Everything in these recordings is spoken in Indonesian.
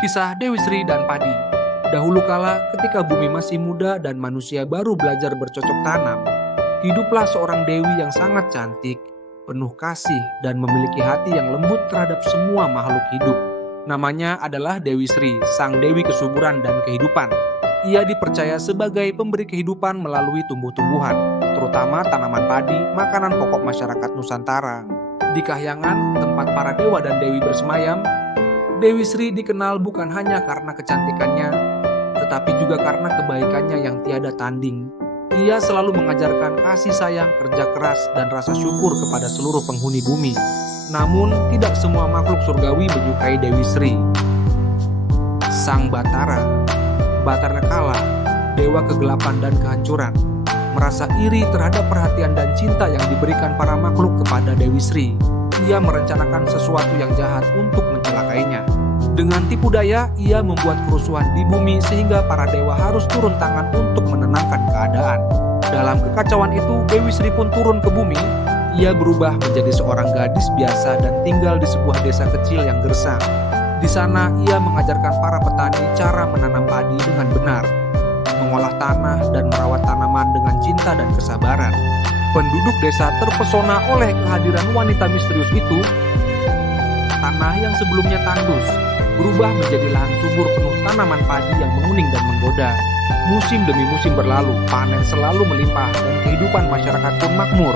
Kisah Dewi Sri dan Padi. Dahulu kala ketika bumi masih muda dan manusia baru belajar bercocok tanam, hiduplah seorang dewi yang sangat cantik, penuh kasih dan memiliki hati yang lembut terhadap semua makhluk hidup. Namanya adalah Dewi Sri, sang dewi kesuburan dan kehidupan. Ia dipercaya sebagai pemberi kehidupan melalui tumbuh-tumbuhan, terutama tanaman padi, makanan pokok masyarakat Nusantara. Di kahyangan, tempat para dewa dan dewi bersemayam, Dewi Sri dikenal bukan hanya karena kecantikannya, tetapi juga karena kebaikannya yang tiada tanding. Ia selalu mengajarkan kasih sayang, kerja keras, dan rasa syukur kepada seluruh penghuni bumi. Namun, tidak semua makhluk surgawi menyukai Dewi Sri. Sang Batara, Batara Kala, dewa kegelapan dan kehancuran, merasa iri terhadap perhatian dan cinta yang diberikan para makhluk kepada Dewi Sri. Ia merencanakan sesuatu yang jahat untuk mencelakainya. Dengan tipu daya, ia membuat kerusuhan di bumi sehingga para dewa harus turun tangan untuk menenangkan keadaan. Dalam kekacauan itu, Dewi Sri pun turun ke bumi. Ia berubah menjadi seorang gadis biasa dan tinggal di sebuah desa kecil yang gersang. Di sana, ia mengajarkan para petani cara menanam padi dengan benar, mengolah tanah dan merawat tanaman dengan cinta dan kesabaran. Penduduk desa terpesona oleh kehadiran wanita misterius itu. Tanah yang sebelumnya tandus berubah menjadi lahan subur penuh tanaman padi yang menguning dan menggoda. Musim demi musim berlalu, panen selalu melimpah dan kehidupan masyarakat pun makmur.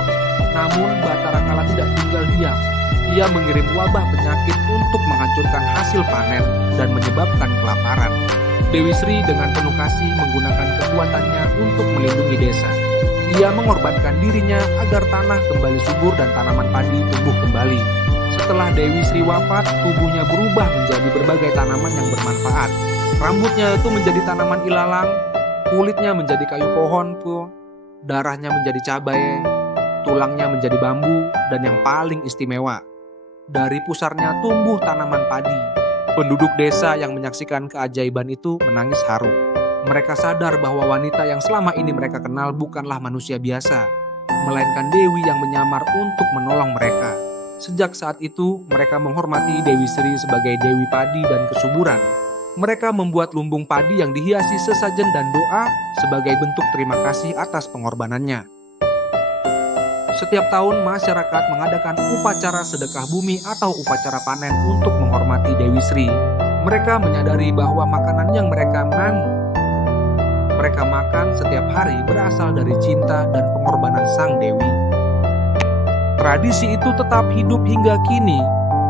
Namun Batara Kala tidak tinggal diam. Ia mengirim wabah penyakit untuk menghancurkan hasil panen dan menyebabkan kelaparan. Dewi Sri dengan penuh kasih menggunakan kekuatannya untuk melindungi desa. Ia mengorbankan dirinya agar tanah kembali subur dan tanaman padi tumbuh kembali. Setelah Dewi Sri wafat, tubuhnya berubah menjadi berbagai tanaman yang bermanfaat. Rambutnya itu menjadi tanaman ilalang, kulitnya menjadi kayu pohon, darahnya menjadi cabai, tulangnya menjadi bambu, dan yang paling istimewa, dari pusarnya tumbuh tanaman padi. Penduduk desa yang menyaksikan keajaiban itu menangis haru. Mereka sadar bahwa wanita yang selama ini mereka kenal bukanlah manusia biasa, melainkan dewi yang menyamar untuk menolong mereka. Sejak saat itu, mereka menghormati Dewi Sri sebagai dewi padi dan kesuburan. Mereka membuat lumbung padi yang dihiasi sesajen dan doa sebagai bentuk terima kasih atas pengorbanannya. Setiap tahun, masyarakat mengadakan upacara sedekah bumi atau upacara panen untuk menghormati Dewi Sri. Mereka menyadari bahwa makanan yang mereka makan setiap hari berasal dari cinta dan pengorbanan sang dewi. Tradisi itu tetap hidup hingga kini,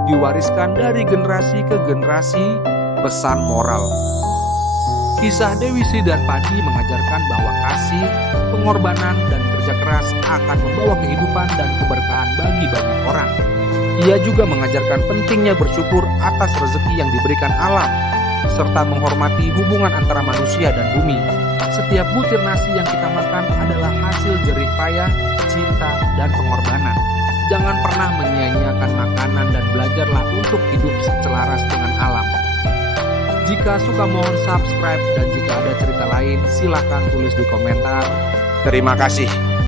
diwariskan dari generasi ke generasi pesan moral. Kisah Dewi Sri dan Padi mengajarkan bahwa kasih, pengorbanan, dan kerja keras akan membawa kehidupan dan keberkahan bagi banyak orang. Ia juga mengajarkan pentingnya bersyukur atas rezeki yang diberikan alam, serta menghormati hubungan antara manusia dan bumi. Setiap butir nasi yang kita makan adalah hasil jerih payah, cinta, dan pengorbanan. Jangan pernah menyia-nyiakan makanan dan belajarlah untuk hidup selaras dengan alam. Jika suka mohon subscribe dan jika ada cerita lain silakan tulis di komentar. Terima kasih.